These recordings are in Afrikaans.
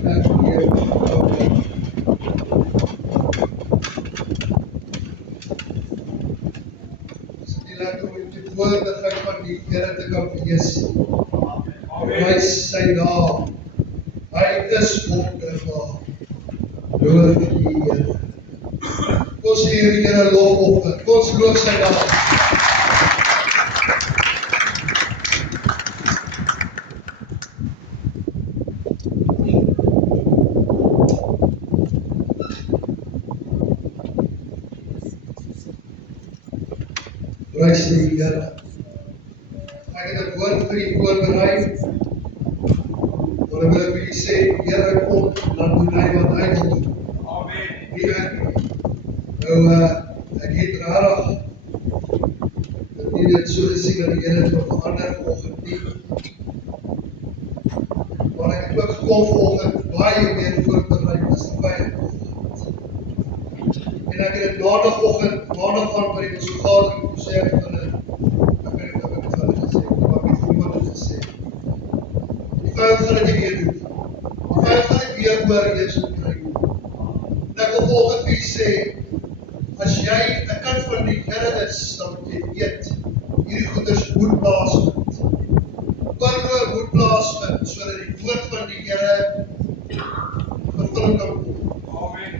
plek gee. Is dit nie lekker om in die teenwoordigheid van die Here te kan wees? Prys sy naam. Hy is wonderbaar. Loof die Here. Kom ons gee die Here lofoffer. Kom ons loof sy naam. Prys die Here. Ek het 'n woord vir u voorberei. Maar ek wil vir u sê, die Here kom, dan doen hy wat hy wil doen. Amen. Nie ek nie. Nou, ek het rarig dat nie dit so gesien dat die Here het verander vanoggend nie. Maar ek het ook gekom vanoggend baie meer voorberei as die vanoggend. En ek het dit maandagoggend gaan by die vergadering gesê ek van hulle gesê, maar met iemand het gesê. Die vyand gaan dit nie weer doen. Die vyand gaan dit weer oor Jesus kry. En ek wil vanoggend vir u sê, as jy 'n kind van die Here is, dan moet jy weet, hierdie goeders moet plaasvind. Oorloop moet plaasvind, sodat die woord van die Here vervulling kan kom. Amen.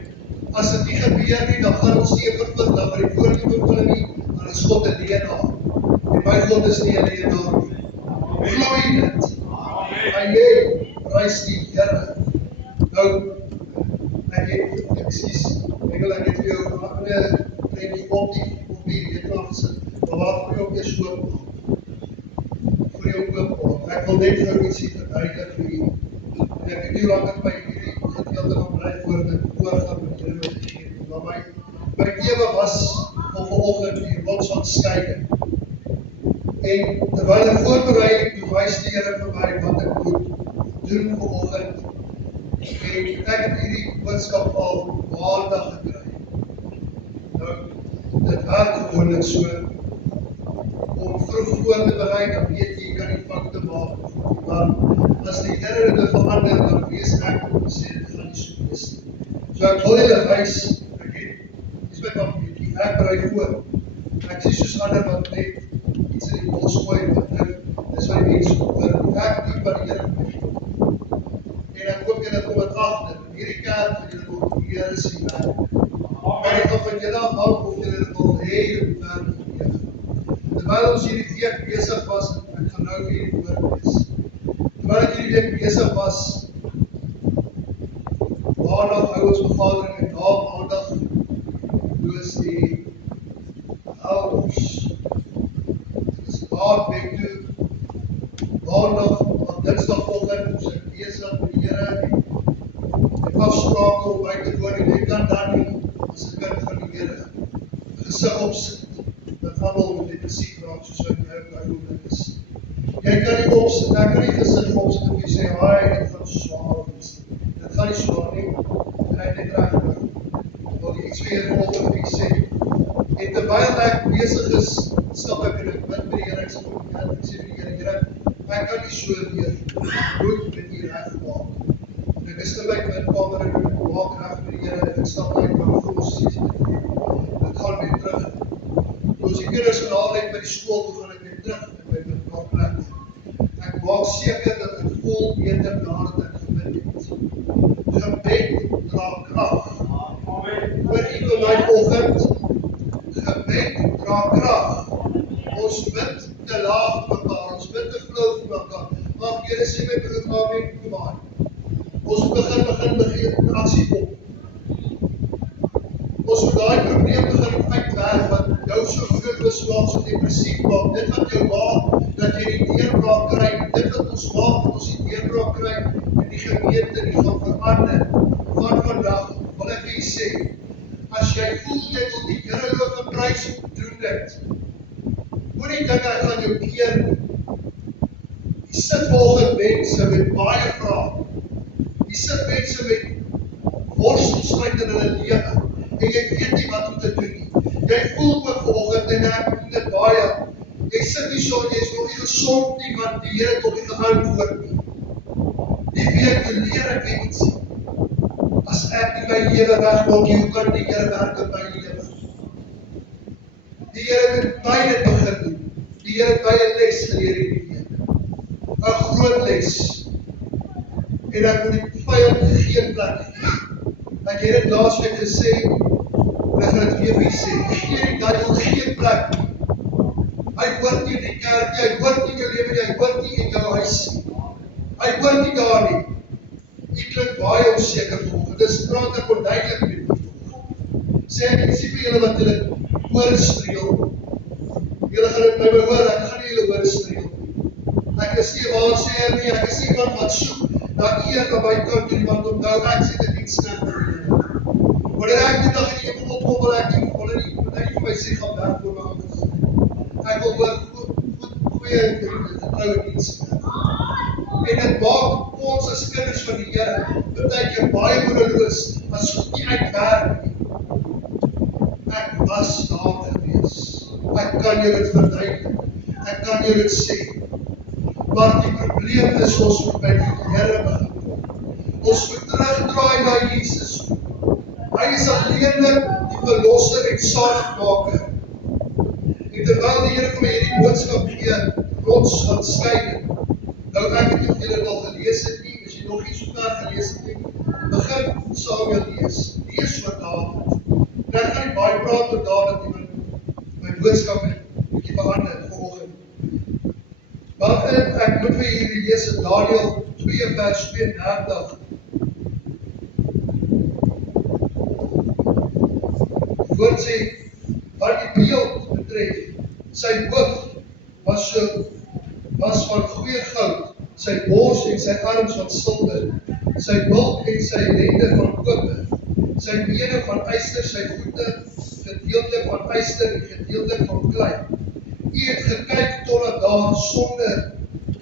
As dit nie gebeur nie, dan gaan ons nie vervul, dan die woord nie vervul nie, dan is God 'n leenaar. En my God is nie 'n leenaar nie. Glo jy dit? En jy, prys die Here. Nou, ek het vir jou 'n ander prentjie op die rekenaar gesit, maar waar vir jou ook eers oop maak. Vir jou oop maak. Ek wil net vir ietsie verduidelik vir u. En ek weet nie hoe lang ek by hierdie gedeelte gaan bly voordat ek oorgaan met julle wat gegee het. Maar my ewe was vanoggend die rots ontskeide. En terwyl ek voorberei, toe wys die Here vir my wat ek moet doen vanoggend. En ek het hierdie boodskap al maandag gekry. Nou, dit werk gewoonlik so, om vroeg voor te berei, dan weet jy kan nie foute maak. Maar as die Here dit verander, dan wees ek om te sê, dit gaan nie so wees nie. So ek wil julle wys, dis my papiertjie, ek berei voor. Ek sê soos ander wat net iets in die bos gooi, wat nou, dis wat die mense hoor, ek doen wat die Here moet doen. En ek hoop julle kom het agter, in hierdie kerk van julle ook die Here sien werk. Maar ek wil van julle afhou of julle dit wil hê om werk te doen. Terwyl ons hierdie week besig was, ek gaan nou vir hierdie woord lees. Terwyl ek hierdie week besig was, maandag hou ons vergadering en na maandag is die ouders. Dit is week toe, maandag, dinsdagoggend, ons ek besig met die Here en afsprake om uit te woon en ek kan dan nie as 'n kind van die Here gesig opsit. Dat almal met depressief raak soos wat nou is. Jy kan nie opsit, ek kan nie gesig opsit en jy sê, "Haai, dit gaan swaar wees." Dit gaan nie swaar nie. En hy het net reg nou. Wil jy iets weer volgende week sê? En terwyl ek besig is, stap ek en ek bid met die Here, ek sê vir die Here, ek kan nie so weer nooit met die reg maak. En ek is in my bidkamer en ek maak reg met die Here en ek stap uit my godsdienst. Ek gaan weer terug. As die kinders gaan haal uit by die skool, toe gaan ek weer terug in my bidkamerplek. Ek maak seker dat ek vol beter nadat ek gebid het. Gebed dra krag. Hoor jy vir my vanoggend? Gebed dra krag. Ons bid te laag vir mekaar, ons bid te flou vir mekaar. Maar Here sê my broer, amen, kom aan. Ons begin aksie op. Ons moet daai probleem begin uitwerk wat jou so groot beswaar so depressief maak. Dit wat jou maak dat jy die deurbraak kry. Dit wat ons maak dat ons die deurbraak kry en die gemeente die gaan verander. Van vandag wil ek vir jy sê, as jy voel jy wil die Here loof en prys, doen dit. Moenie dink hy gaan jou keer nie. Jy sit volgens mense met baie vrae. Jy sit mense met worstelstryd in hulle lewe. En jy weet nie wat om te doen nie. Jy voel ook vanoggend en ek doen dit baie. Jy sit nie so, jy is nog nie gesond nie, want die Here het nog nie geantwoord nie. Die week te leer ek weet iets. As ek nie my lewe wegmaak nie, hoe kan die Here werk in my lewe? Die Here het met my dit begin doen. Die Here het my 'n les geleer hierdie week. 'n groot les. En ek moet die vyand geen plek gee. Ek het dit laasweek gesê, en ek gaan dit weer sê, gee die duiwel geen plek nie. Hy hoort nie in die kerk nie, hy hoort nie in jou lewe nie, hy hoort nie in jou huis nie. Hy hoort nie daar nie. Jy klink baie onseker vanoggend. Dis praat ek onduidelik met u. Sê ek nie vir julle wat julle hoor streel. Julle gaan dit by my hoor, ek gaan nie julle hoor streel. Ek is nie waarseer nie, ek is nie iemand wat soek na eer aan my kant en iemand onthou, ek sê dit nie snel nie. Wanneer ek die dag in die hemel opkom, wil ek nie vir my sê, gaan werk voor my anders. Ek wil oor goeie trouwe dienst. En dit maak ons as kinders van die Here partykeer baie moedeloos as goed nie uitwerk nie. Ek was daar gewees. Ek kan jou dit verduidelik. Ek kan jou dit sê. Maar die probleem is, ons moet by die Here begin kom. Ons moet terugdraai na Jesus. Hy is alleenlik die verlosser en saligmaker. En terwyl die Here vir my hierdie boodskap gee, rots van skeiding. Nou ek weet nie of julle al gelees het nie, as jy nog nie so ver gelees het nie, begin Samuel lees. Lees oor Dawid. En ek gaan nie baie praat oor Dawid nie, my boodskap het 'n bietjie verander vanoggend. Maar ek moet vir julle lees in Daniël 2 vers 32. Die woord sê, wat die beeld betref, sy hoof was van goeie goud, sy bors en sy arms van silwer, sy bulk en sy lende van koper, sy bene van yster, sy voete gedeeltelik van yster en gedeeltelik van klei. U het gekyk totdat daar sonder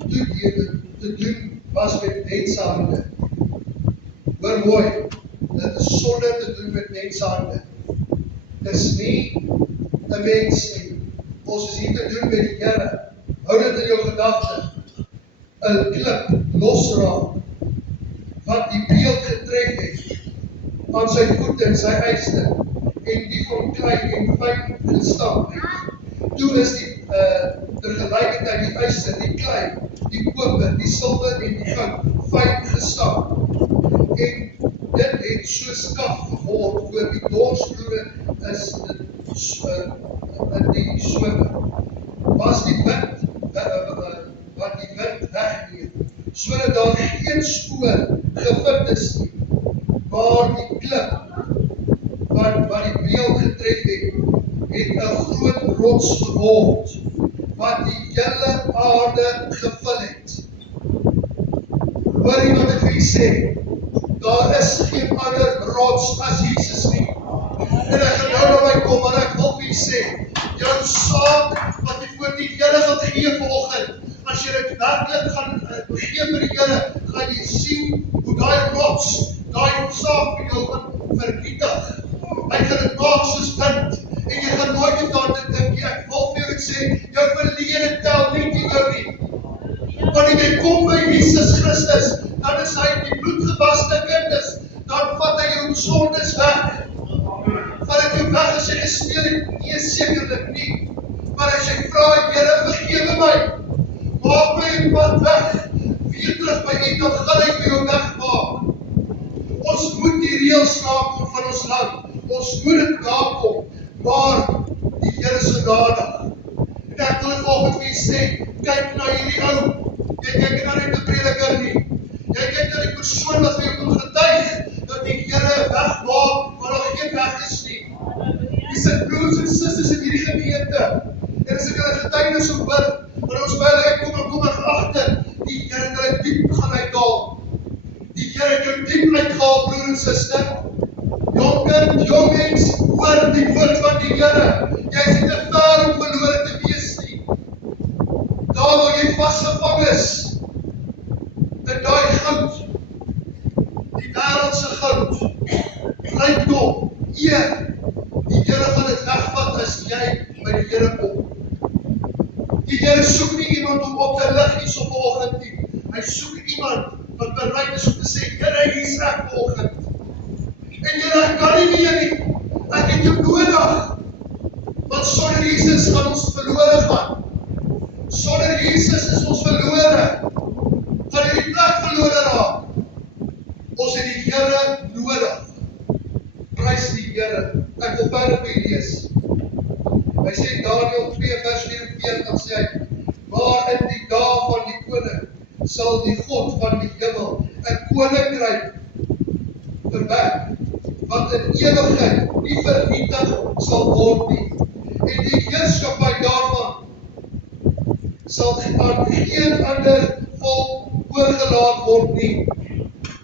toedele te doen was met menshande. Hoor mooi, dit is sonder te doen met menshande. Dis nie 'n mens nie. Ons is hier te doen met die Here. Hou dit in jou gedagte. 'n klip losraak wat die beeld getref het aan sy voet en sy yster en die van klei en fyn gestamp het. Toe is die tergelykertyd die yster, die klei, die koper, die silwer en die goud fyn gestamp. En dit het so skaf geword voor die dorsvloere is in die somer. Was die wind wat die wind wegneem, sodat daar geen spoor gevind is nie, maar die klip wat die beeld getref het 'n groot rots geword, wat die hele aarde gevul het. Hoor jy wat ek vir jy sê? Daar is geen ander rots as Jesus nie. En ek gaan nou na my kom, maar ek wil vir jy sê, jou saak wat jy voor die Here gaan gee vanoggend, as jy dit werklik gaan gee vir die Here, gaan jy sien hoe daai rots, daai saak vir jou gaan vernietig. Hy gaan dit maak soos punt, en jy gaan nooit op daarin dink nie. Ek wil vir jou sê, jou verlede tel nie teen jou nie. Wanneer jy kom by Jesus Christus, dan is hy die bloedgewaste kinders, dan vat hy jou sondes weg. Vat ek jou weg as jy gesteel het? Nee, sekerlik nie. Maar as jy vra, Here, vergewe my, maak my pad weg, weer terug by U, dan gaan hy vir jou wegmaak. Ons moet die reëls nakom van ons land. Ons moet dit nakom, maar die Here is genadig. En ek wil vanoggend vir u sê, kyk na hierdie ou. Jy kyk na net 'n prediker nie. Jy kyk na die persoon wat vir jou kom getuig dat die Here wegmaak, maar nog geen weg is nie. Dis se broers en susters in hierdie gemeente. En as ek hulle getuienis hoor, maar ons by hulle kom ek agter, die Here het hulle diep gaan uithaal. Die Here het jou diep uitgehaal, broer en suster. Jong mens, hoor die woord van die Here. Jy is nie te ver om verlore te wees nie. Daar waar jy vasgevang is, in daai goud, die wêreldse goud, rykdom, eer, die Here gaan dit wegvat as jy by die Here kom. Die Here soek nie iemand om op te lig hier so vanoggend nie. Hy soek iemand wat bereid is om te sê, vanoggend. En Here, ek kan nie meer nie. Ek het jou nodig. Want sonder Jesus gaan ons verlore gaan. Sonder Jesus is ons verlore. Gaan hierdie plek verlore raak. Ons het die Here nodig. Prys die Here. Ek wil verder vir u lees. Hy sê in Daniël 2 vers 44 sê hy, maar in die dae van die koning sal die God van die hemel 'n koninkryk verwek, wat in ewigheid nie vernietig sal word nie. En die heerskappy daarvan sal aan geen ander volk oorgelaat word nie.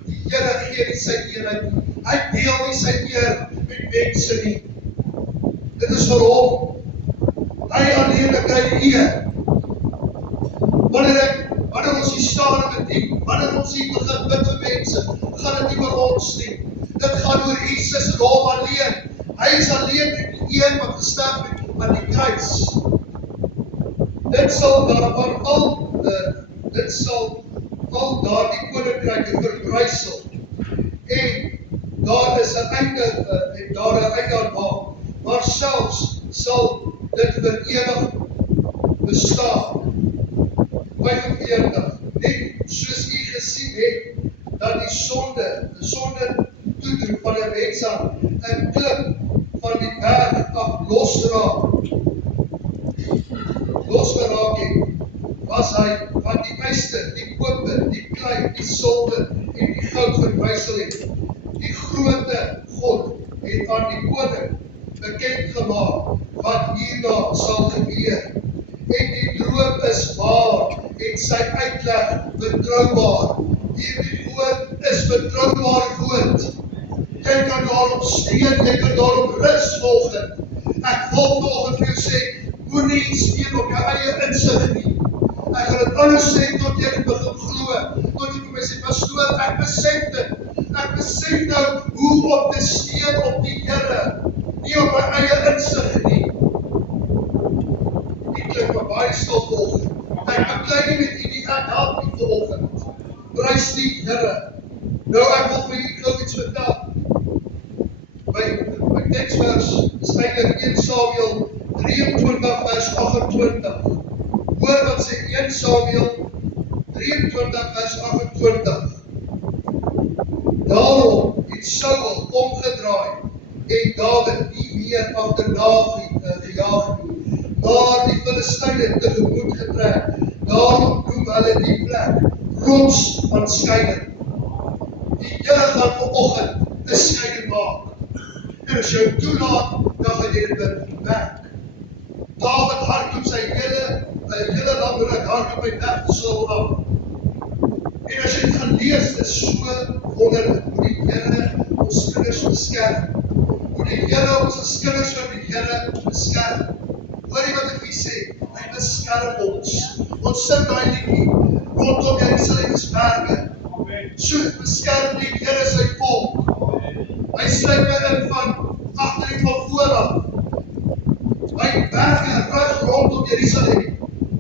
Die Here gee nie sy eenheid nie. Hy deel nie sy eer met mense nie. Dit is vir hom. Hy alleen kry die eer. Wanneer ons hier staan en bedien, wanneer ons hier begin bid vir mense, gaan dit nie oor ons nie. Dit gaan oor Jesus en hom alleen. Hy is alleen die een wat gesterf het aan die kruis. Dit sal al daardie koninkryke verbrysel. En daar is 'n einde aan maak. Maar selfs sal dit vir ewig bestaan. 45. Net soos u gesien het, dat die sonde toedroeg van 'n mens aan 'n klip van die berg af losgeraak het, was hy van die yster, die koper, die klei, die silwer en die goud verwysel het. Die grootte God het aan die koning bekend gemaak wat hierna sal gebeur. En die droom is waar en sy uitleg betroubaar. Hierdie woord is betroubare woord. Jy kan daarop steun, jy kan daarop rus vanoggend. Ek wil vanoggend vir jou sê, moenie steun op jou eie insig nie. Ek gaan dit alles sê tot jy dit begin glo. Tot jy vir my sê, pastoor, ek besef dit. Ek besef nou hoe om te steun op die Here, nie op my eie insig nie. Die klink maar baie stil vanoggend. Ek beklei nie met u nie, ek help nie vanoggend. Prys die Here. Nou ek wil vir u gou iets vertel. My teksvers is eintlik 1 Samuel 23 vers 28. Hoor wat sê 1 Samuel 23 vers 28. Daarom het Saul omgedraai en Dawid nie meer agterna gejaag nie, maar die Filistyne tegemoet getrek. Daarom noem hulle die plek rots van skeiding. Die Here gaan vanoggend 'n skeiding maak. En as jy toelaat, dan gaan jy dit bemerk. Dawid hardloop sy hele lang ruk, hardloop hy weg te Saul af. En as jy dit gaan lees, is so wonderlik hoe die Here ons kinders beskerm. Hoe die Here ons kinders van die Here beskerm. Hoor jy wat ek vir sê? Hy beskerm ons. Ons sing daai liedjie, rondom Jerusalem is berge. So beskerm die Here sy volk. Hy sluit my in van agter en van vooraf. Hy berge reg rondom Jerusalem.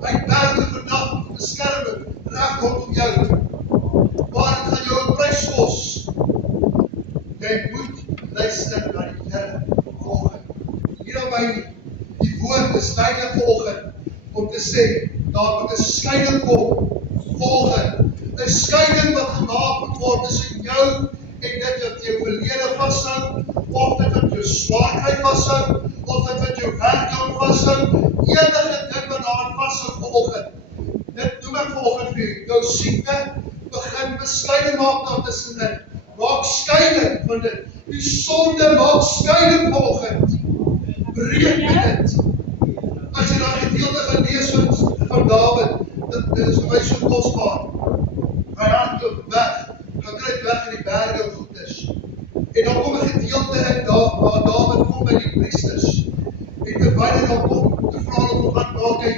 Hy berge vandag beskerming reg rondom jou. Maar dit gaan jou 'n prys kos. Jy moet luister na die Here vanoggend. Hier aan my, die woord is duidelik vanoggend om te sê, daar moet 'n skeiding kom vanoggend. 'n Skeiding wat gemaak moet word tussen jou en dit wat jou verlede vashou, of dit wat jou swaarheid vashou, of dit wat jou werk jou vashou, enige ding wat daaraan vashou vanoggend. Dit doen ek vanoggend vir jou. Jou siekte, begin beskeiding maak daartussenin. Maak skeiding van dit. Die sonde maak skeiding vanoggend. Breek dit. As jy daai gedeelte gaan lees van Dawid, dit is vir my so kosbaar. Hy hardloop weg, gaan kruip weg in die berge en goeders. En dan kom 'n gedeelte in waar Dawid kom by die priesters. En terwyl hy dan kom, te vra hulle wat maak hy?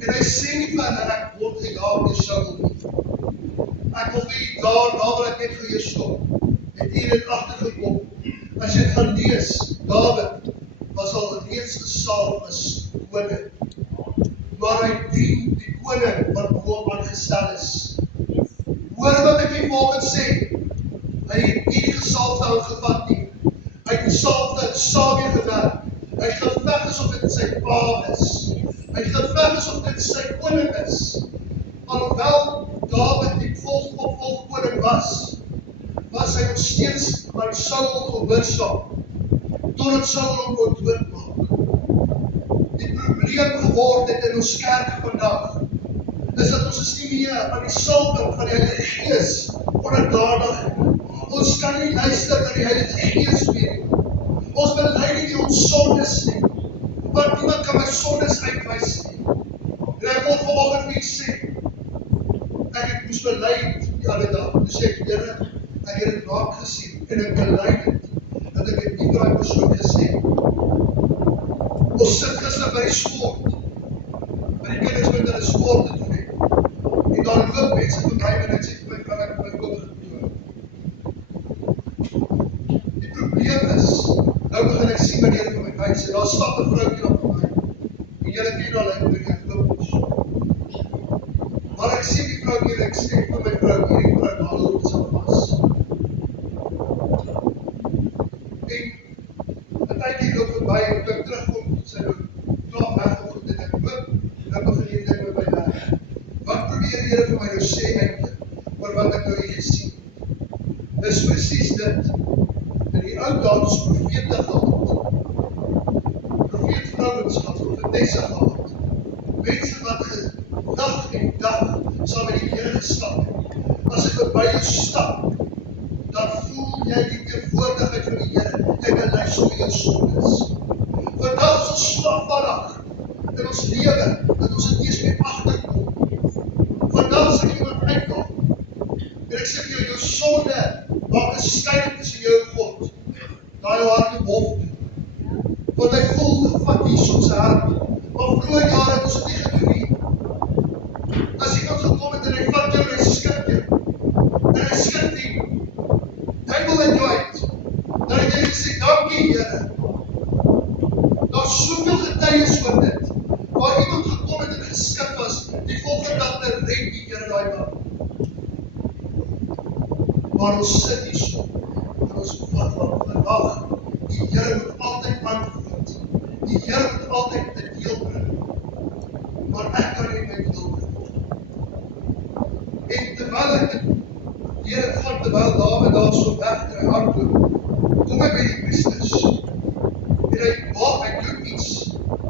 En hy sê nie vir hulle, ek word gejaag deur Saul nie. Ek wil vir u daar wil ek net vir jou stop. Het u dit agtergekom? As jy dit gaan lees, Dawid was al reeds gesalf as koning. Maar hy dien die koning wat bo hom aangestel is. Hoor wat ek hier volgens sê. Hy het nie die gesalfde aangevat nie. Hy het die salfde saamie gewerk. Hy het geveg asof dit sy pa is. Hy het geveg asof dit sy koning is. Alhoewel Dawid die volgkoning was hy nog steeds aan Saul gehoorsaam, totdat Saul hom wou doodmaak. Die probleem geword het in ons kerk vandag, is dat ons is nie meer aan die salwing van die Heilige Gees onderdanig. Ons kan nie luister na die Heilige Gees meer nie. Ons bely nie ons sondes nie, want niemand kan my sondes uitwys nie. En ek wil vanoggend vir u sê, ek moes bely die ander dag. Toe sê ek, Here, ek het dit raak gesien en ek bely dit, dat ek het nie vir die persoon gesê. Ons sit gister by die sport, by die kinders met hulle sport te doen het. En daar loop mense verby en ek sê vir my, kan ek my oog doen? Die probleem is, nou begin ek sien wat die Here vir my wys, en daar stap 'n vroukie op vir my, en julle ken al hy oor die loop. Maar ek sien die vroukie en ek sê vir my vrou, hierdie vrou, daar loop sy vas. En 'n tydjie loop verby en toe ek terugkom, sy loop klaar weggegoed en ek loop, nou begin hierdie ding met my werk. Wat probeer die Here vir my nou sê eintlik, oor wat ek nou hier gesien? Dis presies dit. In die ou dae het ons profete gehad. Profeetvrouens gehad, profetesse gehad. Mense wat dag en dag saam met die Here gestap het. As ek verby jou stap, dan voel jy die teenwoordigheid van die Here. Jy kan luister oor jou sondes. Vandag is ons slagvaardig in ons lewe, dat ons dit nie eens meer agterkom. Vandag sê iemand uitkom, en ek sê vir jou, jou sonde maak 'n skeiding tussen jou en God. Daai jou hart die hof toe. Want hy voel gevat hier soms sy hart. Maar vroeger jare het ons dit nie gedoen nie. As iemand gekom het en hy vat jou en hy skik jou, en hy skik die duivel in jou uit, dan het jy gesê, dankie Here. Daar is soveel getuies oor dit, waar iemand gekom het en geskik was, die volgende dag te red die Here daai man. Maar ons sit hier so, en ons vat van vandag, die Here moet altyd antwoord. Die Here moet altyd 'n deel bring. Maar ek kan nie my deel bring. En terwyl ek die Here gaan, terwyl Dawid daar so wegkry, hardloop, kom ek by die priesters. En hy doen iets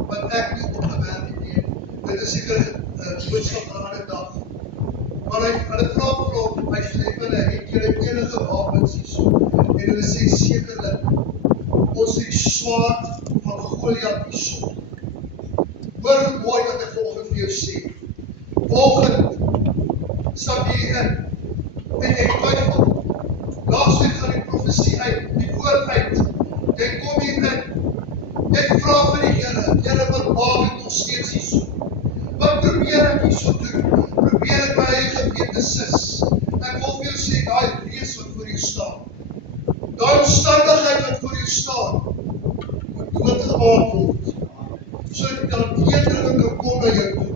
wat ek nie opgemerk het nie. Dit is seker 'n boodskap van 'n ander dag. Maar hulle vra vir hom, hy sê hulle, het julle enige wapens hierso? En hulle sê sekerlik, ons het die swaard van Goliat hierso. Hoor mooi wat ek vanoggend vir jou sê. Volgende stap jy in, en jy twyfel. Laasweek gaan die profesie uit, die woord uit. Jy kom hier in, jy vra vir die Here, Here, wat maak ek nog steeds hierso? Wat probeer ek hierso doen? Probeer ek my eie gewete sis? Ek wil vir jou sê, daai vrees wat voor jou staan, daai omstandigheid wat voor jou staan, moet doodgemaak word, sodat dan teendringe kan kom na jou toe.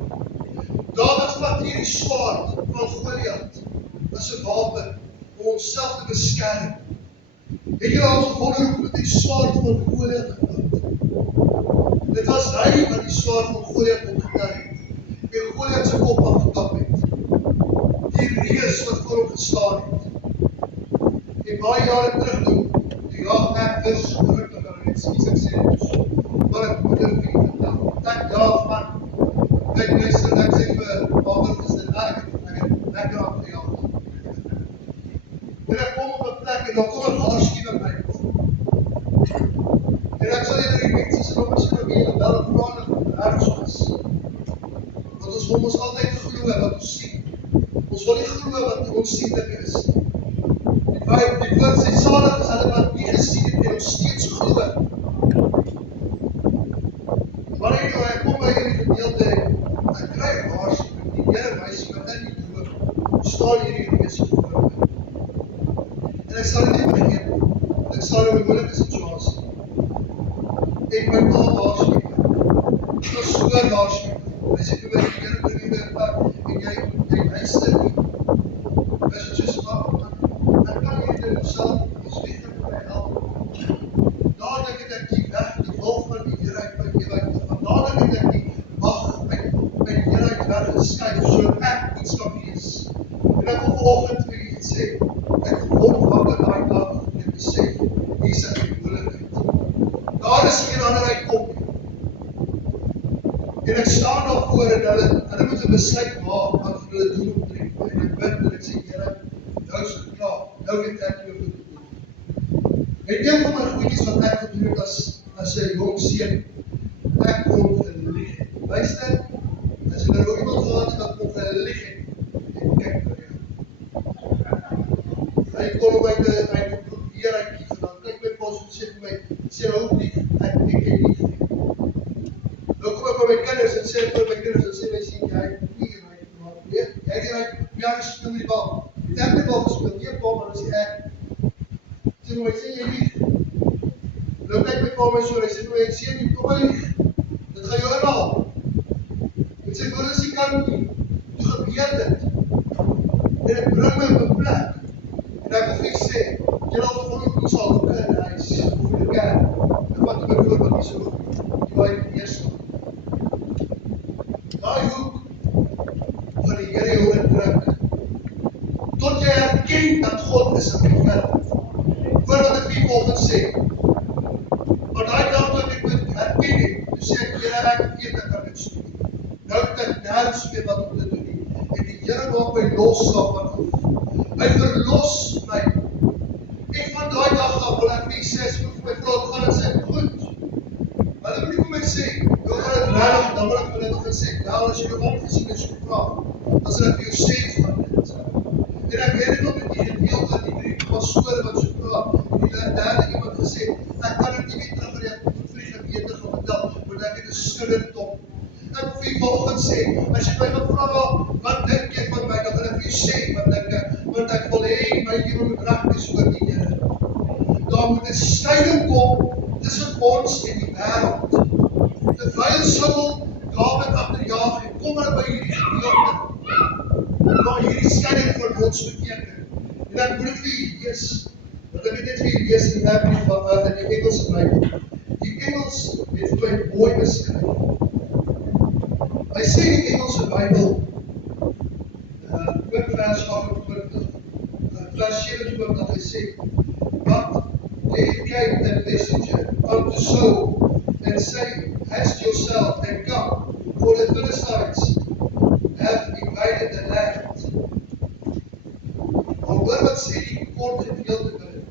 Dawid vat hierdie swaard van Goliat as 'n wapen om homself te beskerm. Het jy al gewonder hoe met die swaard van Goliat gevat? Dit was hy wat die swaard van Goliat opgetel het, en Goliat se kop afgekap het. Die reus wat voor hom gestaan het. En baie jare terug toe jaag ek dus groot en dan net skies ek sê dit so. Maar ek moet jou vir vertel. Ek jaag man. Kyk luister, ek sê vir Albert is dit ek het lekker afgejaag. En ek kom op 'n plek en dan kom 'n waarskuwing uit. En ek sal julle die mense se nommers gee wie hulle wel vra ergens was. Want ons wil ons altyd glo wat ons sien. Ons wil nie glo wat onsienlik is. Die woord sê salig is hulle wat nie gesien het en ons steeds glo. Maar ek kom by hierdie gedeelte en ek kry 'n waarskuwing. Die Here wys my in die droom, staan hierdie reus voor my. En ek sal dit nie vergeet nie. Ek sal in 'n moeilike situasie. En my pa waarsku my. Dit was so 'n waarskuwing. Hy sê vir my, die Here bring jy by 'n plek en jy luister nie. Dis just ek kan nie vir homself, ons weet dat my help. Dadelik het ek die weg, die wil van die Here uit my lewe uitgevang. Dadelik het ek die mag uit my Here uit weggeskuif, sodat ek iets kan wees. En ek wil vanoggend vir julle sê, ek word wakker daai dag en ek besef, hier is ek die moeilikheid. Daar is geen ander uitkom nie. En ek staan daar voor en hulle moet 'n besluit maak wat vir hulle doen omtrent my. En ek bid en ek sê, Here, nou is dit klaar. Nou weet ek hoe om te doen. En een van my goedjies wat ek gedoen het as 'n jong seun, ek kon gelieg het. Luister, as jy nou iemand gehad het wat kon gelieg het, en kyk na jou. Hy kon op my probeer uitkies, en dan kyk my pas en sê vir my, sê nou lief, ek ken lief nie. Nou kom ek by my kinders en sê vir my kinders, en sê my sien, jy het nie reg gemaak, nee, jy het nie reg, jy speel die bal. Het ek die bal gespeel, nie een bal, maar dan sê ek, sê my, sê jy lief. Nou kyk my pa my so, hy sê my, sê nie, kom my lief, dit gaan jou inhaal. Ek sê, wil is die kant nie, toe gebeur dit. En ek bring my op 'n plek, en ek wil vir jy sê, jy al gevolg hoe sal ook in huis, of in die kerk, en wat my voorbeeld nie so goed, die waar jy die eerste. Daai hoek, van die Here jou indruk, tot jy herken dat God is in die wêreld. Voor wat ek vir volgend sê, maar daai dag toe ek dit herken het, toe sê ek, Here, ek weet ek kan dit doen. Nou het ek nergens meer wat om te doen nie. En die Here maak my los van hoef. Hy verlos my. En van daai dag af wil ek vir sê, as ek vir my vrou gaan en sê, goed. Hulle moet nie kom en sê, jou gaan het redig, dan wil ek vir hulle gesê, wel, as jy jou omgezien is, so vraag, dan sal ek vir jou sê van dit. En ek weet het ook met die gedeelte, die drie pastoor wat so praat, en die derde iemand gesê, ek kan het nie meer terug vir die gewete gaan vertel, want ek het een skuddend top. Ek wil vir jy volgend sê, as jy my gaan vraag, wat dink jy van my, dan wil ek vir jy sê, wat dink ek, want ek wil hê, my lewe moet reg wees oor die Here. Daar moet 'n skeiding kom tussen ons en die wêreld. Terwyl Saul Dawid agterjaag en kom hulle by hierdie gedeelte, waar hierdie skeiding van ons beteken. En ek moet dit vir jy lees, want ek het dit vir jy lees in die Engelse Bybel. Die Engels het vir my mooi beskryf. Hy sê in die Engelse Bybel, vers 28, vers 27, hy sê, but they came a messenger unto Saul, and say, haste yourself and come, for the Philistines have invaded the land. Maar hoor wat sê die kort gedeelte binne.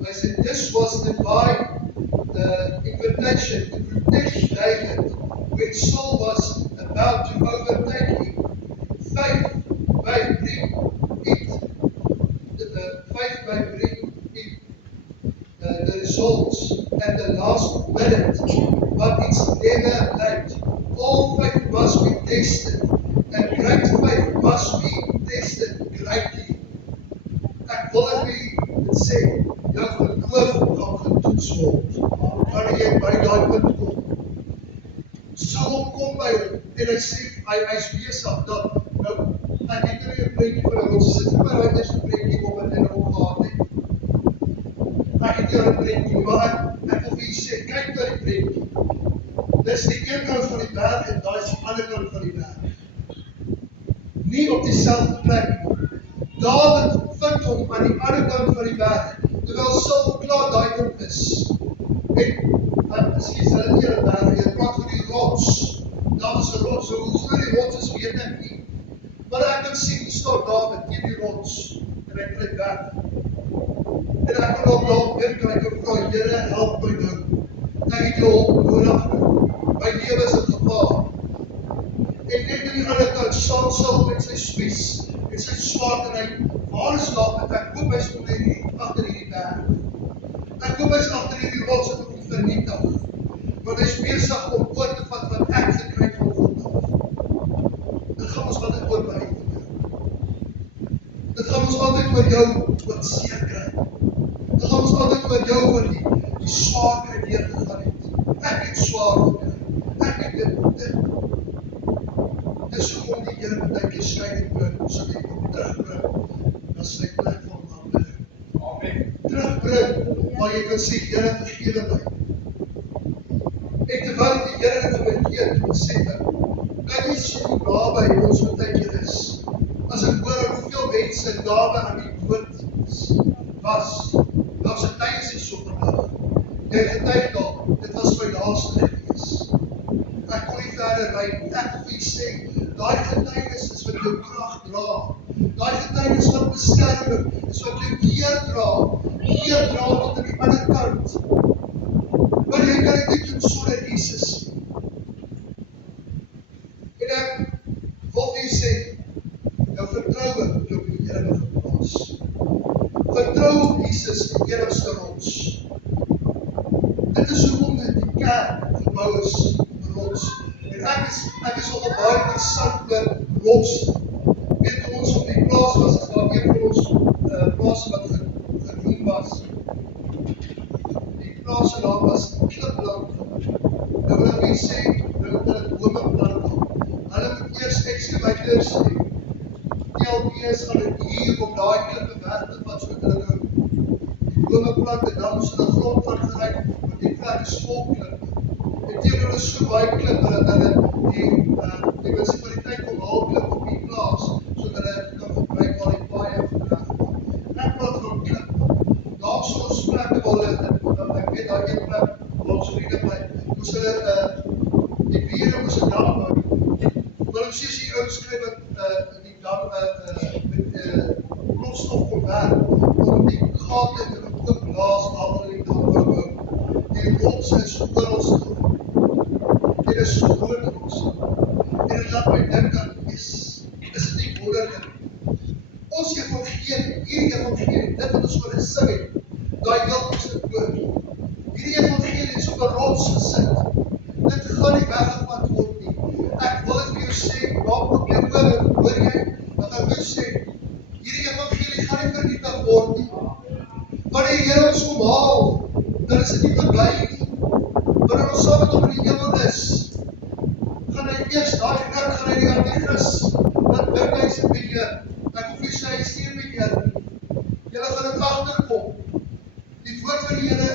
Hy sê, this was divine invitation to protect David when Saul was about to overtake him. Faith may bring the results at the last minute, but it's never late. All faith must be tested, and great faith must be tested greatly. Ek wil dit sê, jou geloof gaan getoets word, wanneer jy by daai punt kom. Saul kom by hom, en hy sê, hy's besig, dat, nou, ek het nie 'n prentjie van hom, ons sit maar uit eerste prentjie op en opgehaal het. Ek het hier 'n prentjie, maar ek wil vir jy sê, kyk na die prentjie. Dis die een kant van die berg en daar is die ander kant van die berg. Nie op dieselfde plek nie. Dawid vind hom aan die ander kant van die berg, terwyl Saul klaar daai kant is. En, miskien is hulle nie 'n berg, jy praat van die rots. Daar was 'n rots, so hoe groot die rots is, weet ek nie. Maar ek kan sien, die staan Dawid teen die rots, en hy klim weg. En ek kan ook daar dink, en ek kan vra, Here, help my nou. Ek het jou hulp nodig nou. My lewe is in gevaar. En net aan die ander kant, staan Saul met sy spies, met sy swaard, en hy, waar is Dawid? Ek hoop hy is agter hierdie berg. Ek hoop hy is agter hierdie rots, en ook nie vernietig. Want hy is besig om oor te vat wat ek gekry van God af. Dit gaan ons altyd oor by jou. Dit gaan ons altyd oor jou wat seer kry. Dit gaan ons altyd oor jou wat die swaar kry deurgegaan het. Ek het swaar gekry. Ek het dit. Dis hoekom die Here baie keer skeiding bring, sodat hy kom terugbring na sy plek van aanbidding. Amen. terugbring, waar jy kan sê, Here, vergewe my. En terwyl die Here dit vir my gee, toe sê ek, kan jy sien hoe naby ons partykeer is? As ek hoor hoeveel mense naby aan die dood was, daar's 'n tydens hier so vandag. Jy getuig dalk, dit was my laaste gewees. Ek kon nie verder ry, ek wil vir sê, daai getuienis is wat jou krag dra. Daai getuienis wat beskerming is wat jou deur dra tot aan die ander kant. Maar jy kan dit doen sonder Jesus. En ek wil vir sê, jou vertroue moet op die Here geplaas. Vertrou op Jesus, die enigste rots. Dit is hoekom die kerk gebou is, rots. En ek is al baie interessant oor rots. Weet toe ons op die plaas was, is daar een van ons plaas wat genoem was. Die plaas en daar was klipland. Nou wil ek nie sê, nou moet hulle bome plant. Hulle moet eers excavators hê. TLP's gaan dit hier op daai klippe weg te vat, sodat hulle nou die bome plant en dan moes hulle grond van geryk, want die plek is vol klippe. En teenoor is so baie klippe dat hulle die munisipaliteit kom haal klip op die plaas, sodat hulle kan gebruik waar die paaie vandag maak. Ek praat van klippe. Daar is ons plekke waar hulle, ek weet daar een plek, waar ons vriende bly, moes hulle die bure moes een dam bouw. Maar ek sê as die ouds skryf wat die dam met grondstof kon werk, om die gate te opblaas waar hulle die dam bouw. Die rots is oorals toe. Dit is so groot rots. En dit laat my dink aan, is dit nie wonderlik? Ons evangelie, hierdie evangelie, dit wat ons oor gesing het, daai Jacobse woord. Hierdie evangelie is op 'n rots gesit. Dit gaan nie weggevat word nie. Ek wil dit vir jou sê, maak op jou oor, hoor jy, wat ek wil sê, hierdie evangelie gaan nie vernietig word nie. Wanneer die Here ons kom haal, dan is dit nie te bly nie. Wanneer ons saam met hom in die hemel is, gaan hy eers daai ruk, gaan hy die antichris, dan dink hy sy beheer. Ek hoef nie sê, hy is nie beheer nie. Julle gaan dit agterkom. Die woord van die Here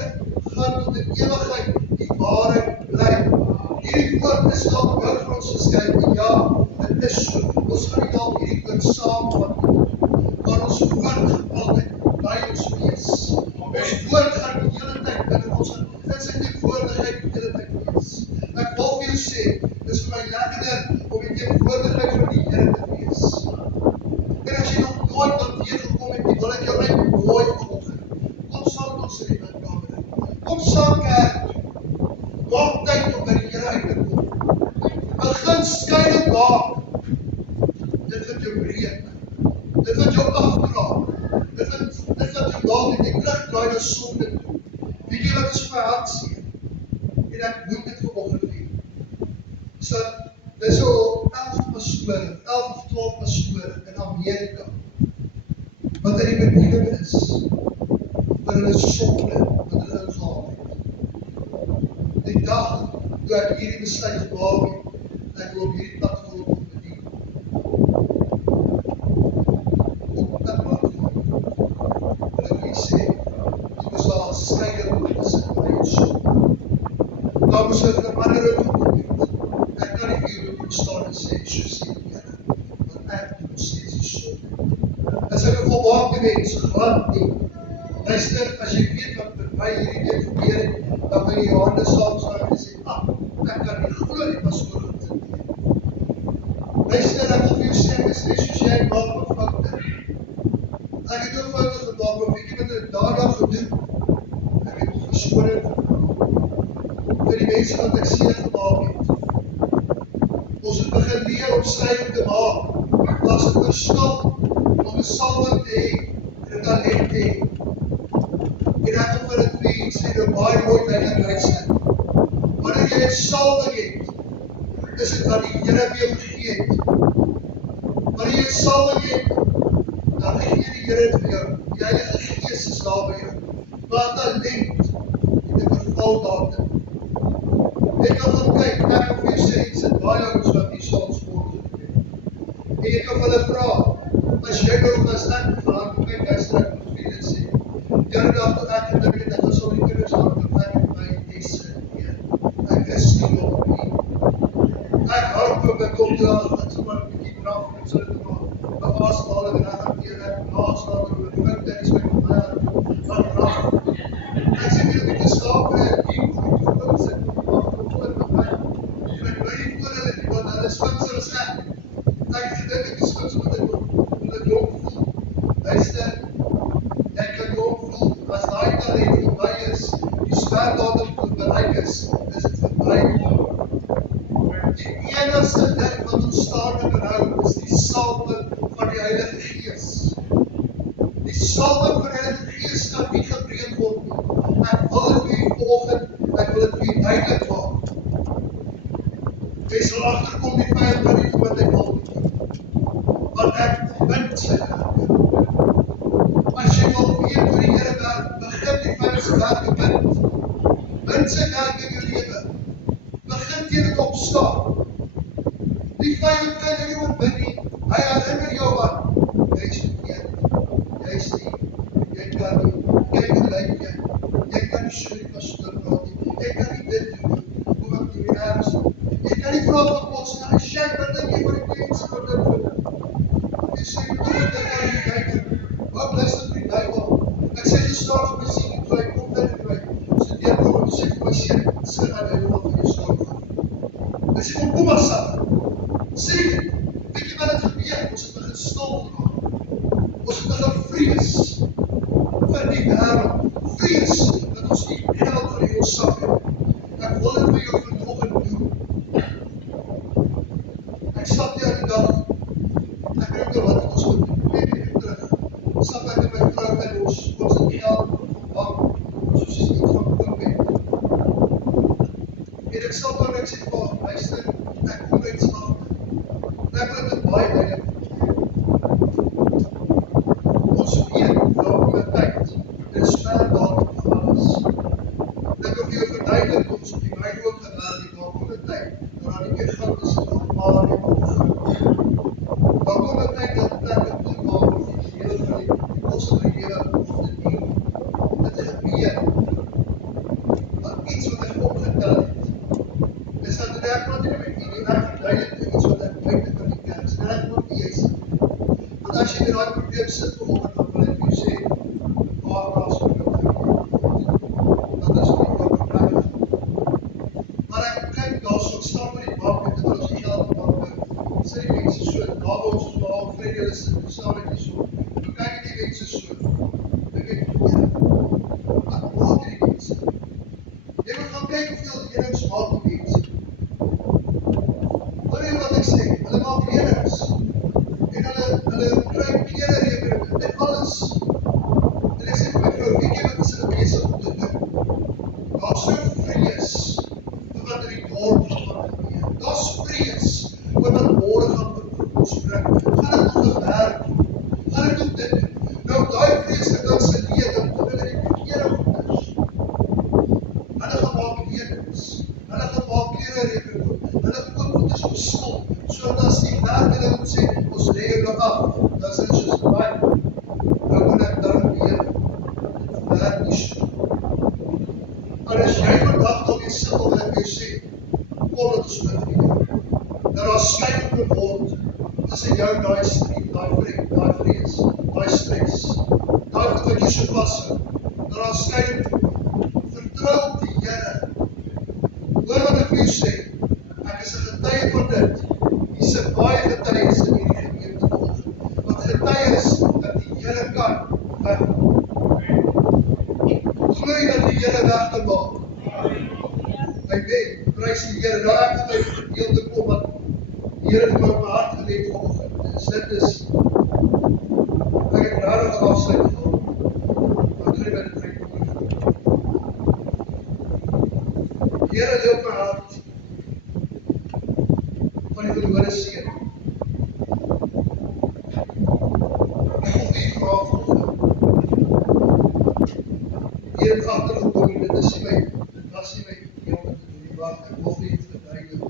gaan tot in ewigheid die waarheid bly. Hierdie woord is dalk nou vir ons geskryf, en ja, dit is so. Ons gaan nie dalk hierdie woord saamvat nie, maar ons woord gaan altyd by ons wees. Ons woord gaan die hele tyd in ons in sy teenwoordigheid die hele tyd wees. Ek wil vir jou sê, dis vir my lekkerder om die teenwoordigheid van die Here te wees. En as jy nog nooit dan weer gekom het, die wil ek jou uitnooi vanoggend. Kom saam met ons in die bidkamer. Kom saam kerk toe. Maak tyd om by die Here uit te kom. Begin skeiding maak. Dit wat jou breek. Dit wat jou afdraak. Dit wat jou laat en jy terugdraai na sonde toe. Weet jy wat is my hartseer? En ek noem dit vanoggend weer. So, dis so 11 pastore, 11 of 12 pastore in Amerika, wat in die bediening is, wat hulle sonde, wat hulle ingehaal het. Die dag, toe ek hierdie besluit gemaak het, ek wil op hierdie platform bedien. Op dat platform, wil ek nie sê, die moes al scheiding tussen my en sonde. Daar moes ek een ander gekom het. Ek kan nie vir jou moet staan en sê, so sê die Here, want ek doen steeds die sonde. As ek 'n volmaakte mens, glad nie. Luister, as jy weet wat met my hierdie week gebeur het, dan kan jy jou hande saamslaan en sê, ek kan nie glo die pastoor gaan dit nie. Luister, ek wil vir jou sê, ek is net soos jy maak met foute. Ek het ook foute gemaak, maar weet jy wat ek daarna gedoen? Ek het verskoning vir die mense wat ek seer gemaak het. Ons het begin leer om skrywing te maak, plaas het verskil om 'n salwing te hê en 'n talent te hê. En ek wil vir dit vir sê, nou baie mooi duidelik luister. Wanneer jy 'n salwing het, is dit wat die Here vir jou gegee het. Wanneer jy 'n salwing het, dan gee die Here dit vir jou. Die Heilige Gees is daar by jou. Maar talent, en dit verval daarin. Jy kan gaan kyk, ek wil vir jou sê, dit sit baie ouens wat die salsport doen. En jy kan hulle vra, as jy nou as ek vraag, kom kyk, luister ek moet vir dit sê. Derde dag toe ek gedink het, ek was al die kinders hardloop, ek het my lesse geleer. Ek is nie nog nie. Ek hardloop, ek kom daar, ek sommer 'n bietjie draf, ek sal dit maar 'n asemhaling en ek gaan weer ek naslaap oor die wind en ek my hardloop, van draf. Ek sê weer 'n bietjie slaap en hier kom ek toe, sit op my. En ek bly nie voor hulle nie, want hulle is vind soos ek. Ek het gedink ek is vind so wat ek donk voel. Luister, ek kan donk voel, as daai talent verby is, die sperdatum bereik is dit verby. Die enigste ding wat ons staande berou is die salwing van die Heilige Gees. Die salwing van die Heilige Gees kan nie gebreek word nie. Ek wil dit vir u vanoggend, ek wil dit vir u duidelik maak. Jy sal agterkom die vyand kan nie wat ek wil nie. Want ek bind sy werke. As jy wil weet hoe die Here werk, begin die vyand se werke bind. Bind sy werke in jou lewe. Begin teen dit opstaan. Die vyand kan nie oorwin nie. Hy herinner jou aan. Jy is verkeerd. Jy is nie. Jy kan nie. Jy gelyk jy. Jy kan nie so die pastoor praat nie. Jy kan nie dit doen nie. Hoe ek nie ergens. Jy kan nie vra van God sê, hy sê, wat dink jy vir die mense wat dit doen? Jy sê, hoe dit ek kan nie kyk. Wat luister vir die duivel? Ek sê gestaan vir my sien, ek kry, kom dit in my. So deurkom en sê vir my sê, sê aan die Lord van jou storm gaan. Hy sê, kom maar saam. Sê dit, weet jy wat het gebeur? Ons het begin stil raak. Ons het begin vrees vir die wêreld. Vrees dat ons nie geld van die ons sak het. Ek wil dit vir jou vanoggend doen. Ek stap die hele dag. Ek weet wat het ons moet doen. 2 weke terug. Stap ek met my vrou en ons het geld hang. Soos is iets van koop het. En ek stap daar en ek sê, luister, ek kom iets aan. Ek wil dit baie duidelik. Ons weet, daar kom 'n tyd. Dit is ver daar van alles. Ek wil vir jou verduidelik, ons op die Bybel ook gewerk het, daar kom 'n tyd, dat daar nie meer geld is in die maar nie daar kom 'n tyd dat ek het toe maak of die hele van die kosse van die Here of dit nie. Dit gebeur. Maar iets wat ek opgetel het, is dat ek praat nie met die ek verduidelik iets wat ek buite van die kerk is. En ek moet nie juist. Want as jy in daai probleem sit, vanoggend dan wil ek jou sê, raas op jou tyd. Dat is nie wat ek praat. Maar ek kyk daarso, ek staan met die bank en terwyl ons die geld op bank hou, sê die mense so, daar waar ons behaal, vrede hulle sit, staan met die so. Dan kyk die mense so. Dan kyk die wat maak die mense? Jy moet gaan kyk hoeveel lenings maak die mense. Hoor jy wat ek sê? Hulle maak lenings. En hulle kry klererekeninge en alles. En ek sê vir my vrou, weet jy wat is hulle besig om te doen? Daar so vrees vir wat in die dorp gaan gebeur. Daar's vrees oor wat môre gaan bring. Gaan dit nog werk? Gaan dit nog dit doen? Nou daai vrees het dan sy lewe, dan doen hulle die verkeerde goeders. Hulle gaan maak lenings. Hulle gaan maak klererekeninge. Hulle koop goeders op skuld. So as die werk hulle moet sê, ons lê jou af. Dan sê hulle soos baie. Nou moet ek dan weer. Dit werk nie so. Maar as jy vandag al weer sukkel, wil ek jou sê, kom dat ons met die Here. Dat daar skeiding moet word tussen jou en daai street, daai vrees, daai stres, daai goed wat jy so vashou. Dat daar skeiding moet word. Vertrou op die Here. Hoor wat ek vir jou sê. Ek is 'n getuie van dit. Hier sit baie getuies in hierdie gemeente vanoggend. Wat getuies dat die Here kan wegmaak. Glooi dat die Here weg kan maak. Amen. Prys die Here. Nou ek wil my gedeelte kom wat die Here vir my op my hart gelê het vanoggend. Dit is ek het regtig 'n afsluiting gehad. Wat gaan jy met dit doen? Die Here lê op my hart van die verlore seun. Ek wil vir u vra vanoggend. Hier het agtergekom, dit is nie my, dit was nie my deel om te doen nie, maar ek wil vir u verduidelik.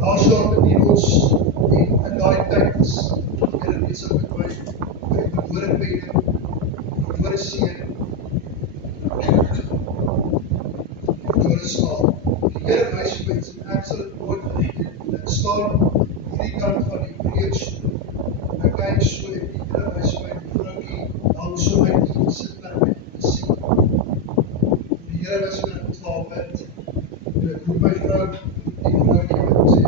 Daar staan bedien ons en in daai tyd is die Here besig met my verlore bene, verlore seën oor 'n skaal. Die Here wys vir ons en ek sal dit nooit vergeet. Ek staan hierdie kant van die preekstoel. Ek kyk so en die Here wys vir my die vroukie hang so uit die sit na my te sien. Die Here wys vir my 12 bid. En ek roep my vrou, die vroukie wat sê,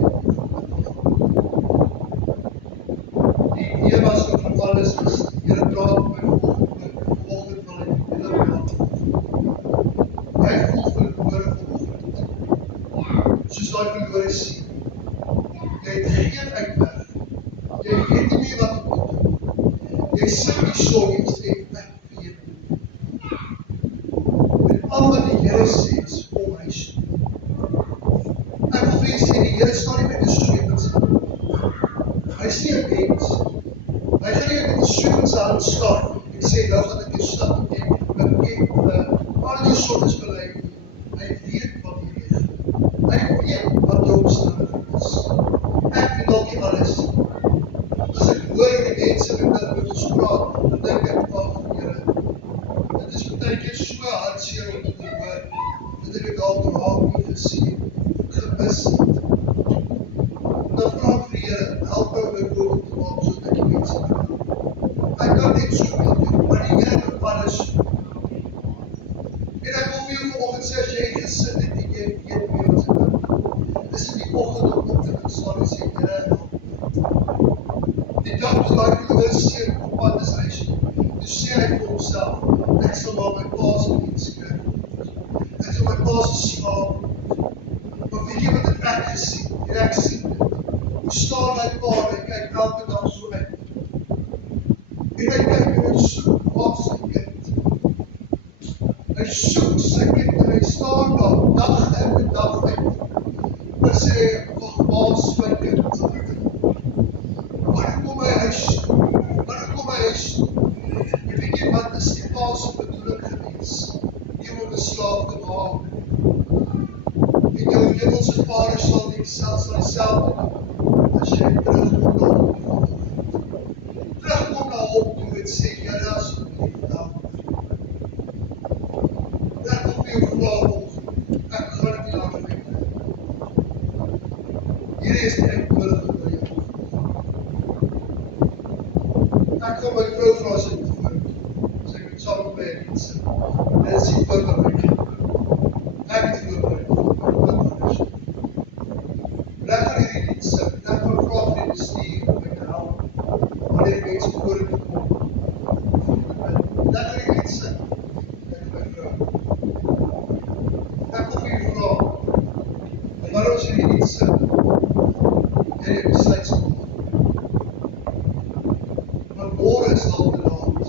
die idee was van alles is, die Here praat met my vanoggend wil ek die hele praat. Hy voel verlore vanoggend. Soos daai verlore sien. Jy het geen uitweg. Jy weet nie meer wat om te doen. Jy sit die song en sê, ek weet nie. En al wat die Here sê is, kom huis toe. Ek wil vir jy sê, die Here staan nie met 'n sweep in sy hand. Hy sê 'n mens. Hy gaan nie met 'n sweep in sy hand staan en sê, nou gaan ek jou stap en al jou sondes bely. Hy weet wat jy weet. Hy weet wat jou omstandigheid is. Ek weet al nie alles. As ek hoor die mense met ons praat, dan dink ek, ag Here, dit is baie keer so hartseer om te hoor, dat ek het dalk raak nie gesien, gemis het. Dan vra ek vir Here, help my om my woord te maak, sodat ek die mense kan. Ek kan net soveel doen, maar die Here kan alles doen. En ek wil vir jou vanoggend sê, as jy gesit het en jy weet meer wat ek doen, is in die oggend om te gaan staan en sê, Here, die dag toe daai verlore seun op pad is huis toe, toe sê hy vir homself, ek sal na my pa se diens kry. Ek sal my pa se slaap. Maar weet jy wat ek gesien? En ek sien dit. Hoe staan my pa en hy kyk elke dag so uit. En hy kyk en hy soek waar sy kind. Hy soek sy kind en hy staan daar, dag in en dag uit. En sê, ag, waar is my kind? Wanneer kom hy huis toe? Wanneer kom hy huis toe? En weet jy wat is die pa se bedoeling gewees? Nie om 'n slaaf te maak. En jou hemelse Vader sal nie selfs myself doen, as jy terugkom na hom. Terugkom na hom toe en sê, Here, asseblief, help my. Ek wil vir jou vra vanoggend, ek gaan dit nie langer met my. Hier is die uitnodiging by jou. Ek gaan my vrou vra as ek bevoor. Sy moet saam met my in diens sit. En dit is die voorbereid. Ek het voorbereid. En ek gaan hierdie diens sit. En ek gaan vra vir die bestuur om my te help. Wanneer die mense voor ek kom. En ek gaan hierdie diens sit. Ek en my vrou. Ek wil vir jou vra. En waarom ons hierdie diens sit? En jy besluit sal maak. Môre is al te laat.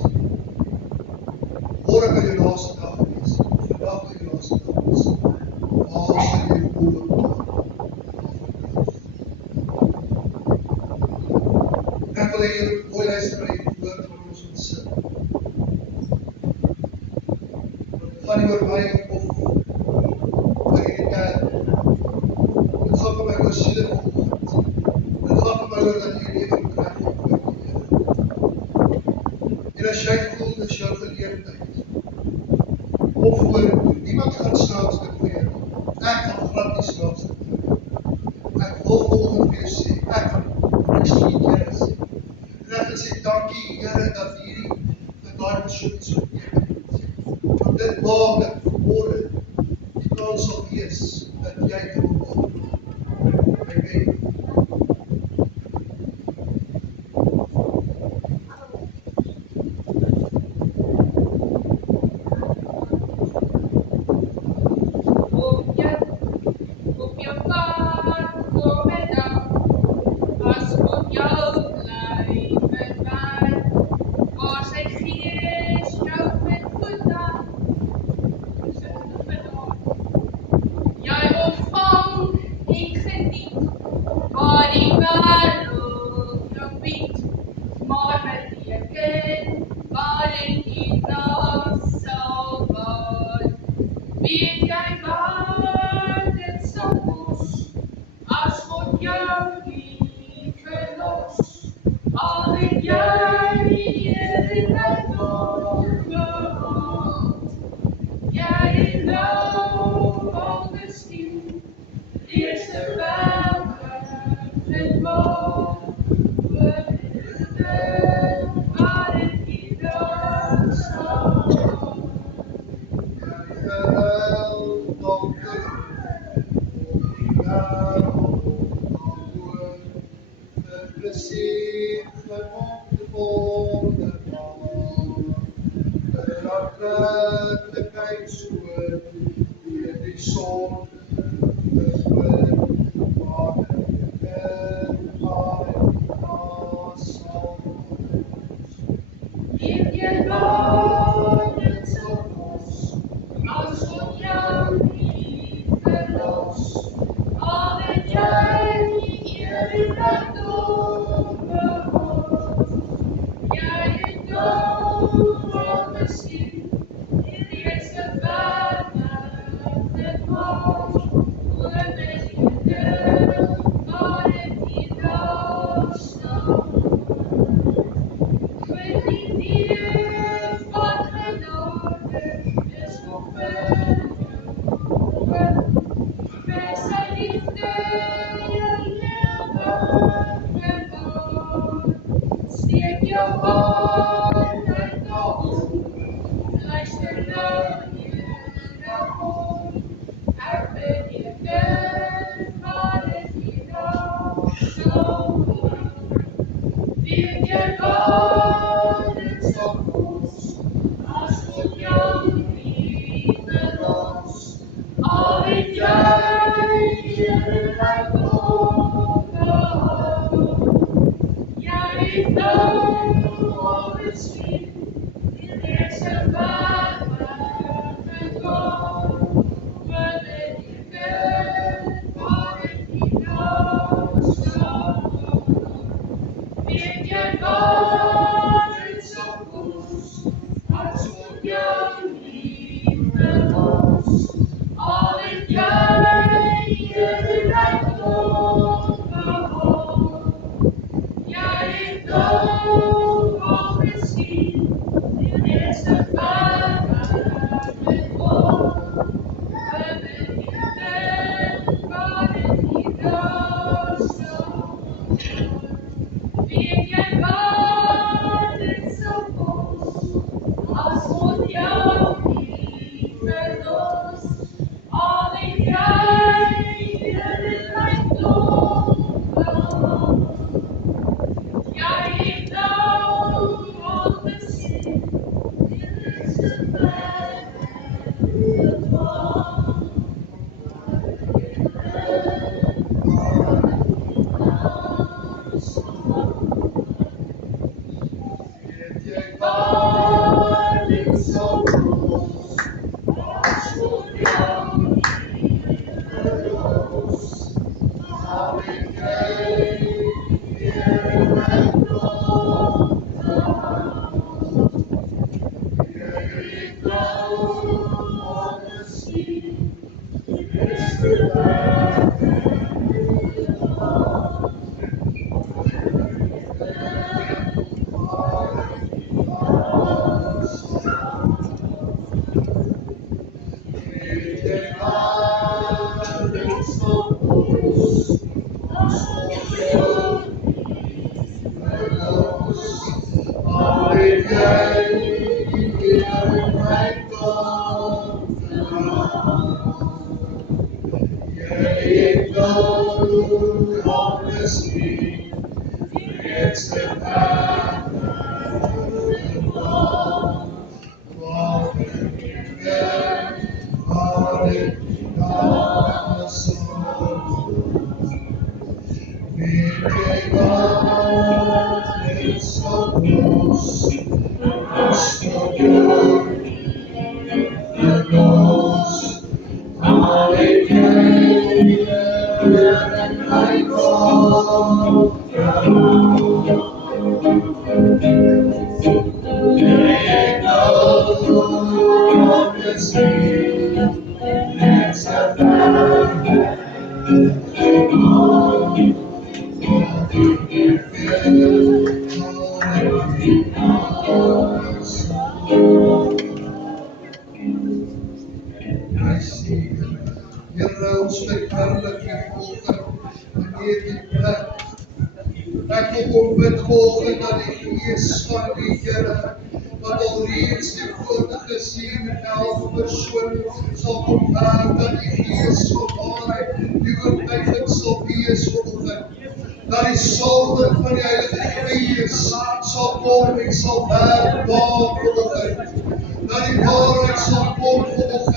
Môre kan jou laaste dag wees. Vandag kan jou laaste dag wees. Waar sal jy jou boel ek wil hier mooi luister na die woord van ons ontsit. Het gaan nie oor my of my hierdie kerk. Het gaan vir my oor siele vanoggend. Het gaan vir my oor dat jy lewe krijg. En as jy voel, dit is jou geleentheid. Of voor niemand gaan snaaks dit vir jou. Ek gaan glad nie snaaks dit vir jou. Ek wil volgende vir jou sê, ek gaan die Here sê. En ek gaan sê, dankie Here, dat hierdie vir daai persoon so beteken. Want dit maak dat vanmôre die kans sal wees, dat jy kan ontmoet. Amen. Waar sy gees jou werklikheid so deur die son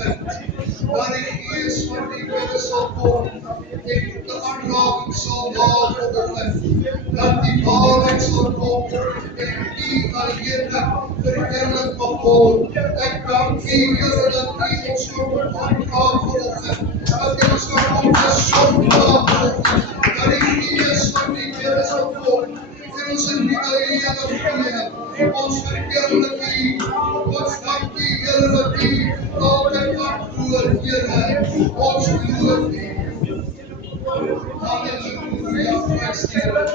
Dari Yesus di sopo in the unrock so long that the God so long and he aliena the before that God he that he so unrock that he so unrock Dari Yesus di sopo Terus sendiri yang berpilihan, mau sekian lagi, mau sakti yang lebih, mau dapat dua kira, mau dua Hallelujah, praise the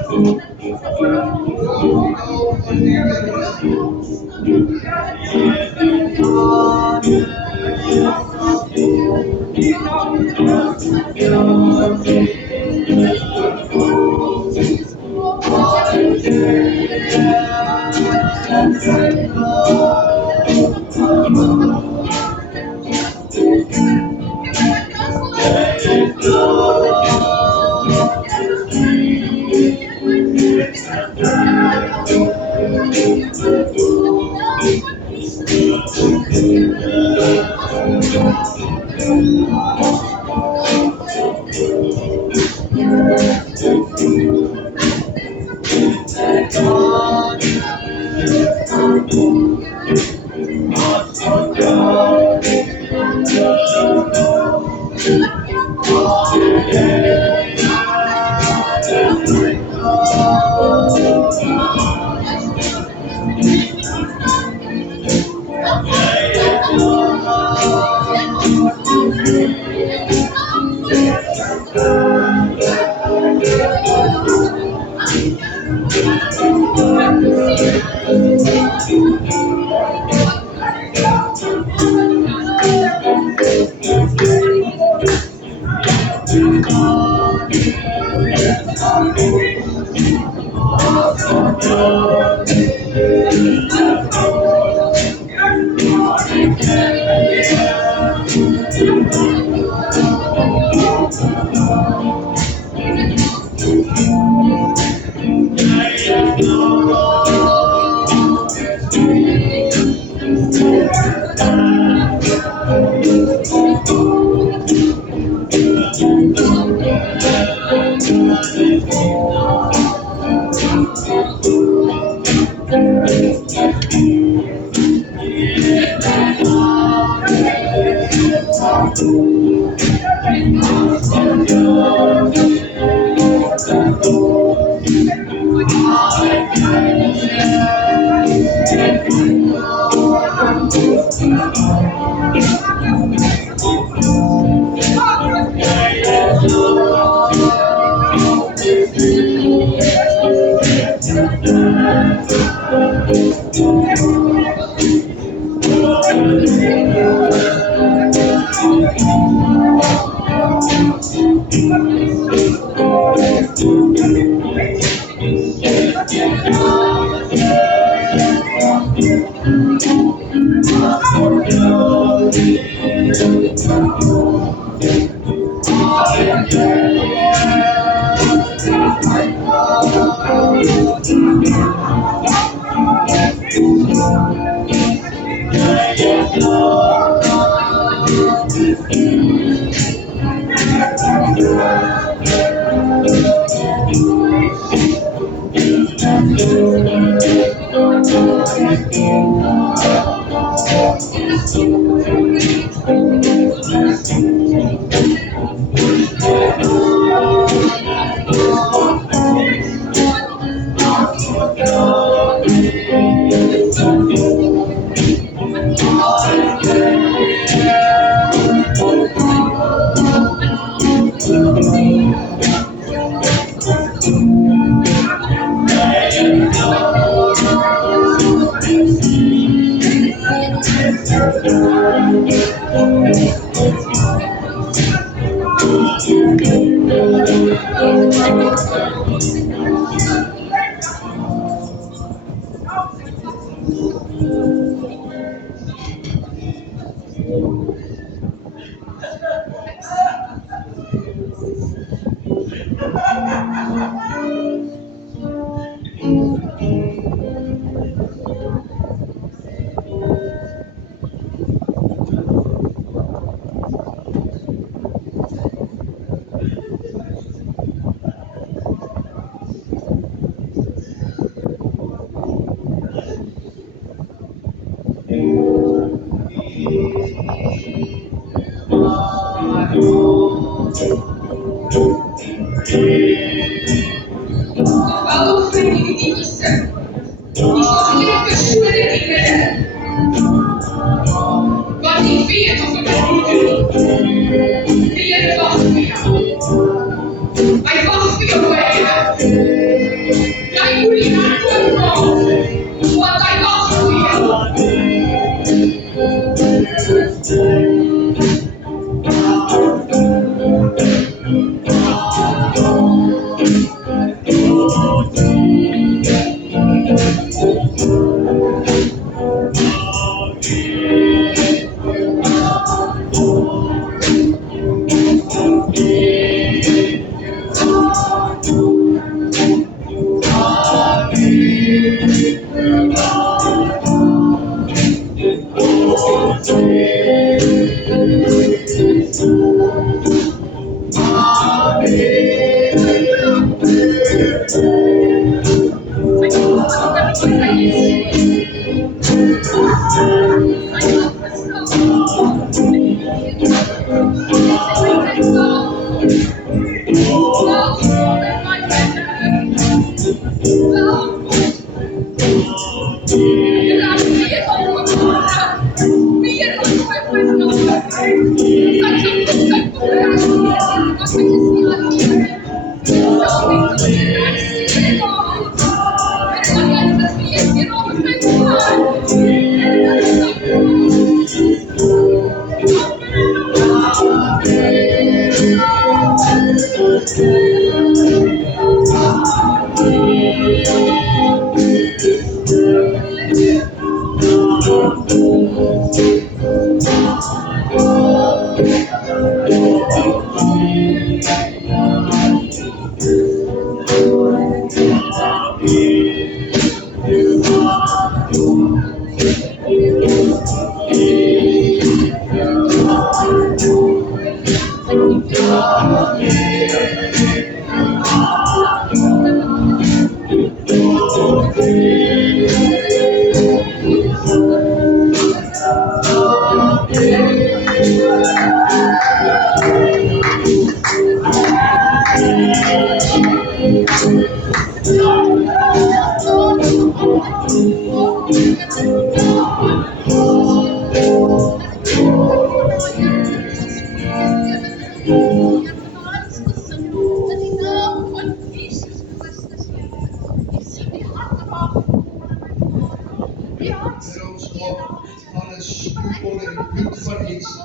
Here ons maak alles toe onder die bloed van Jesus.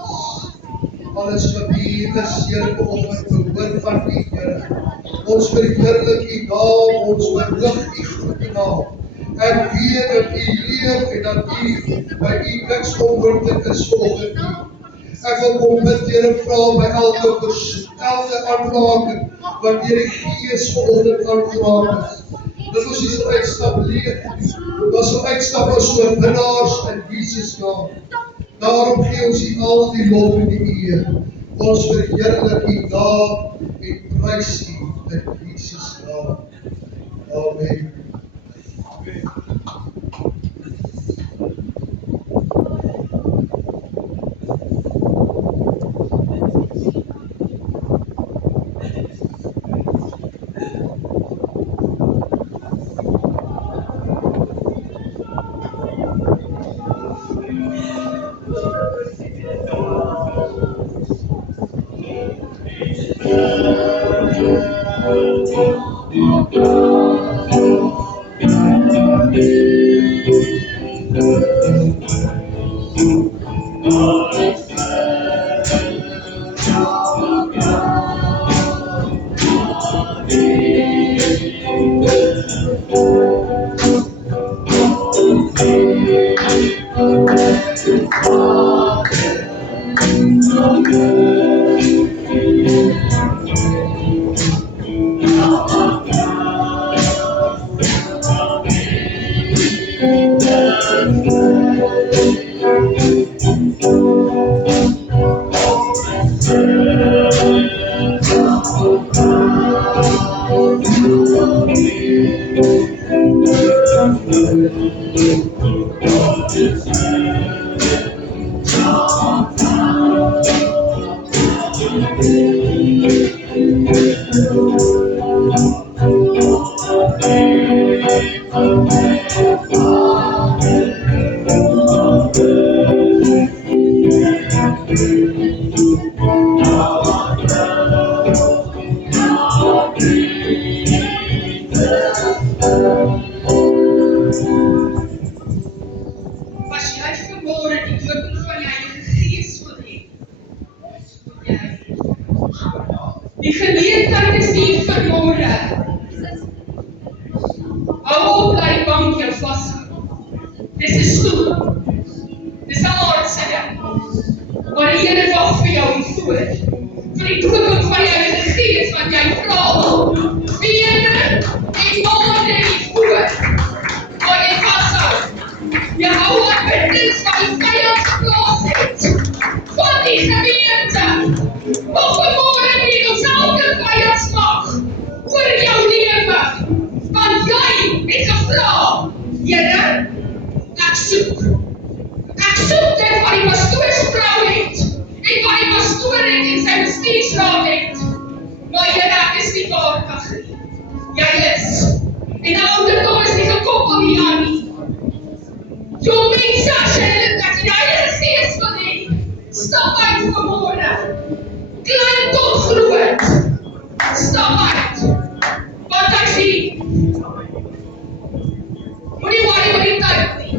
Alles wat hier is, Here, vanoggend behoort van U, Here. Ons verheerlik U naam, ons verlig U goeie naam. Ek weet dat U leef en dat U by U niks onmoontlik is volgens U. Ek wil kom bid, Here, vra by elke aanraking wat deur die Gees vanoggend aangeraak is. Dat ons hier sal uitstap leef. Dat sal uitstap as oorwinnaars in Jesus naam. Daarom gee ons U al die lof en die eer. Ons verheerlik U naam en prys U in Jesus naam. Amen. Was jy vanmôre die doopel van jou Gees wil hê, moet jy. Die geleentheid is hier vanmôre. Hou op dat die bank jou vashou. Dis 'n stoel. Dis 'n aardse ding. Maar die Here wag vir jou hier voor. Vir die doopel van jou Gees wat jy vra. Wene en maande hier voor. Waar jy vashou. Jy hou op met dit wat die vyand geplaas het. Van die gemeente. Nog vanmôre het ons elke vyandmag oor jou lewe. Want jy het gevra, Here, ek soek. Ek soek dit wat die pastoorsvrou het. En wat die pastoor het en sy bestuursraad het. Maar Here, ek is nie waardig nie. Jy is. En die ouderdom is nie gekoppel hieraan nie. Jou mense, as jy dat jy die Heilige Gees wil hê, stap uit vanmôre. Klein tot groot. Stap uit. Want ek sien. Moenie worry oor die tyd nie.